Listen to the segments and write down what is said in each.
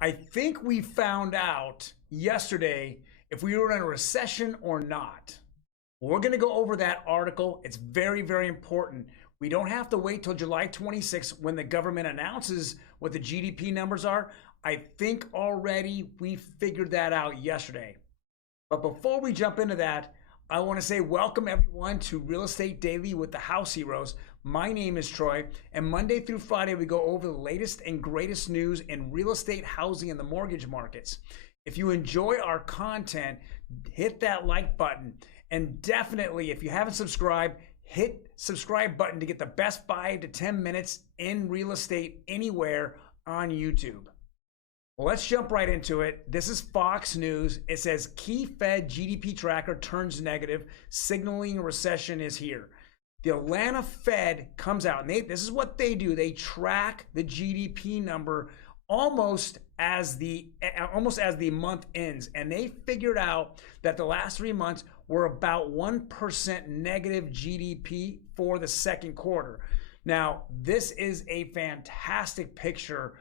I think we found out yesterday if we were in a recession or not. We're going to go over that article. It's very, very important. We don't have to wait till July 26th when the government announces what the GDP numbers are. I think already we figured that out yesterday. But before we jump into that, I want to say welcome everyone to Real Estate Daily with the House Heroes. My name is Troy, and Monday through Friday we go over the latest and greatest news in real estate, housing, and the mortgage markets. If you enjoy our content, hit that like button, and definitely, if you haven't subscribed, hit subscribe button to get the best 5 to 10 minutes in real estate anywhere on YouTube. Well, let's jump right into it. This is Fox News. It says key Fed GDP tracker turns negative, signaling a recession is here. The Atlanta Fed comes out, and this is what they do. They track the GDP number almost as the month ends, and they figured out that the last 3 months were about 1% negative GDP for the second quarter. Now, this is a fantastic picture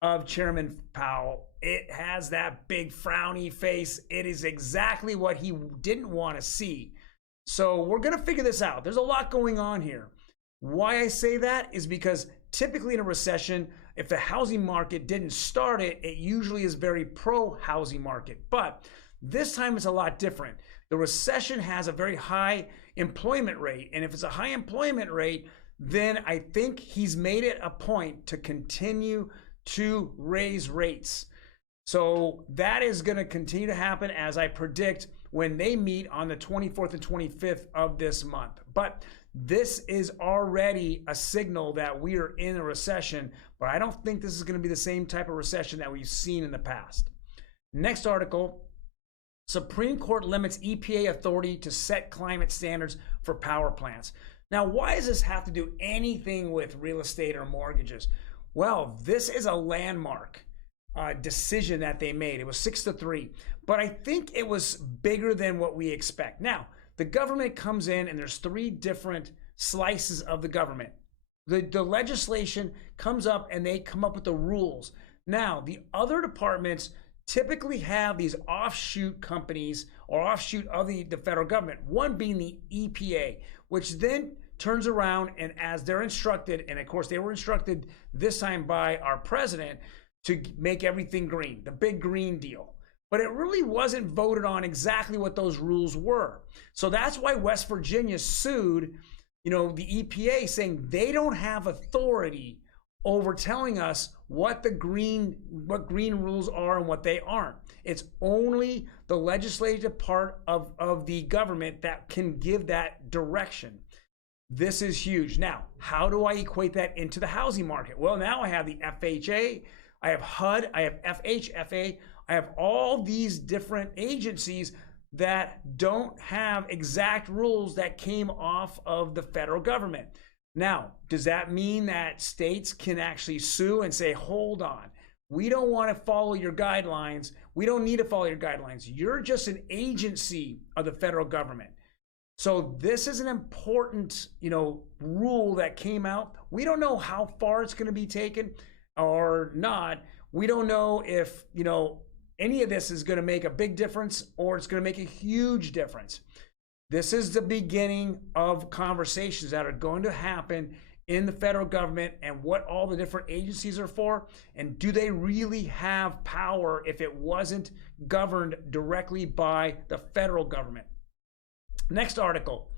of Chairman Powell. It has that big frowny face. It is exactly what he didn't want to see. So we're going to figure this out. There's a lot going on here. Why I say that is because typically in a recession, if the housing market didn't start it, it usually is very pro-housing market. But this time it's a lot different. The recession has a very high employment rate. And if it's a high employment rate, then I think he's made it a point to continue to raise rates. So that is going to continue to happen as I predict when they meet on the 24th and 25th of this month. But this is already a signal that we are in a recession, but I don't think this is going to be the same type of recession that we've seen in the past. Next article, Supreme Court limits EPA authority to set climate standards for power plants. Now, why does this have to do anything with real estate or mortgages? Well, this is a landmark decision that they made. It was 6-3, but I think it was bigger than what we expect. Now, the government comes in and there's 3 different slices of the government. The legislation comes up and they come up with the rules. Now, the other departments typically have these offshoot companies or offshoot of the federal government, one being the EPA, which then turns around and as they're instructed, and of course they were instructed this time by our president to make everything green, the big green deal. But it really wasn't voted on exactly what those rules were. So that's why West Virginia sued, the EPA, saying they don't have authority over telling us what green rules are and what they aren't. It's only the legislative part of the government that can give that direction. This is huge. Now, how do I equate that into the housing market? Well, now I have the FHA, I have HUD, I have FHFA, I have all these different agencies that don't have exact rules that came off of the federal government. Now, does that mean that states can actually sue and say, hold on, we don't want to follow your guidelines. We don't need to follow your guidelines. You're just an agency of the federal government. So this is an important, rule that came out. We don't know how far it's going to be taken or not. We don't know if, any of this is going to make a big difference or it's going to make a huge difference. This is the beginning of conversations that are going to happen in the federal government and what all the different agencies are for. And do they really have power if it wasn't governed directly by the federal government? Next article.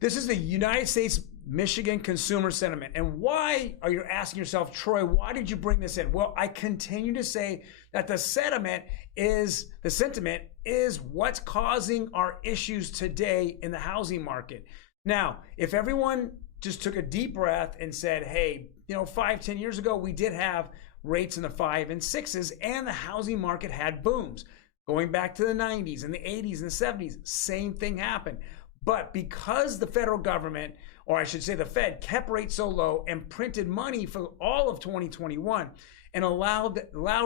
This is the United States Michigan consumer sentiment. And why are you asking yourself, Troy, why did you bring this in? Well, I continue to say that the sentiment is what's causing our issues today in the housing market. Now, if everyone just took a deep breath and said, hey, 5-10 years ago, we did have rates in the 5 and 6s and the housing market had booms. Going back to the 90s and the 80s and the 70s, same thing happened. But because the federal government, or I should say the Fed, kept rates so low and printed money for all of 2021 and allowed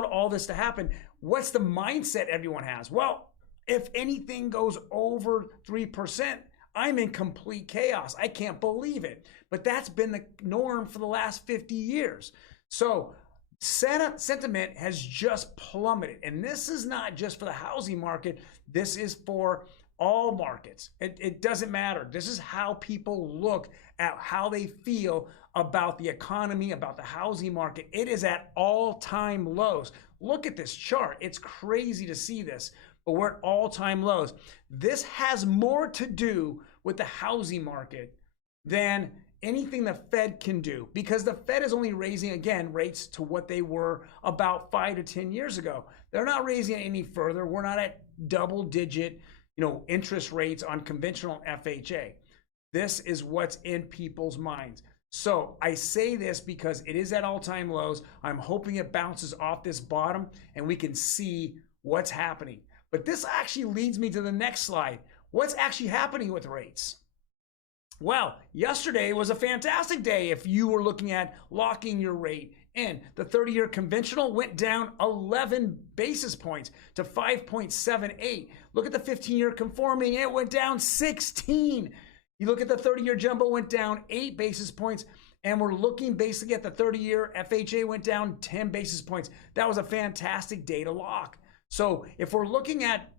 all this to happen, what's the mindset everyone has? Well, if anything goes over 3%, I'm in complete chaos. I can't believe it. But that's been the norm for the last 50 years. So Sentiment has just plummeted. And this is not just for the housing market. This is for all markets. It doesn't matter. This is how people look at how they feel about the economy, about the housing market. It is at all-time lows. Look at this chart. It's crazy to see this, but we're at all-time lows. This has more to do with the housing market than anything the Fed can do, because the Fed is only raising, again, rates to what they were about 5 to 10 years ago. They're not raising it any further. We're not at double-digit, interest rates on conventional FHA. This is what's in people's minds. So I say this because it is at all-time lows. I'm hoping it bounces off this bottom and we can see what's happening. But this actually leads me to the next slide. What's actually happening with rates? Well, yesterday was a fantastic day if you were looking at locking your rate in. The 30-year conventional went down 11 basis points to 5.78. Look at the 15-year conforming, it went down 16. You look at the 30-year jumbo, went down 8 basis points, and we're looking basically at the 30-year FHA went down 10 basis points. That was a fantastic day to lock. So if we're looking at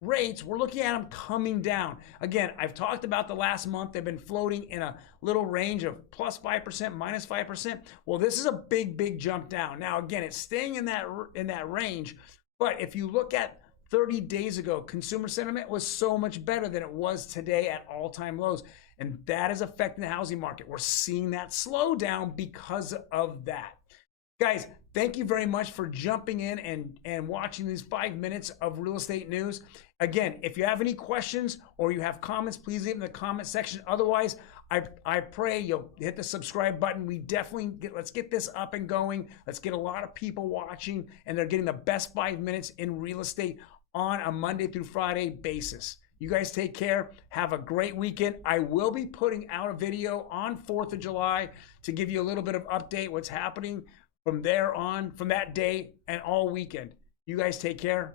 rates, we're looking at them coming down. Again, I've talked about the last month. They've been floating in a little range of plus 5%, minus 5%. Well, this is a big jump down. Now, again, it's staying in that range. But if you look at 30 days ago, consumer sentiment was so much better than it was today at all-time lows. And that is affecting the housing market. We're seeing that slow down because of that. Guys, thank you very much for jumping in and watching these 5 minutes of real estate news. Again, if you have any questions or you have comments, please leave them in the comment section. Otherwise, I pray you'll hit the subscribe button. We definitely let's get this up and going. Let's get a lot of people watching, and they're getting the best 5 minutes in real estate on a Monday through Friday basis. You guys take care. Have a great weekend. I will be putting out a video on 4th of July to give you a little bit of update what's happening from there on, from that day and all weekend. You guys take care.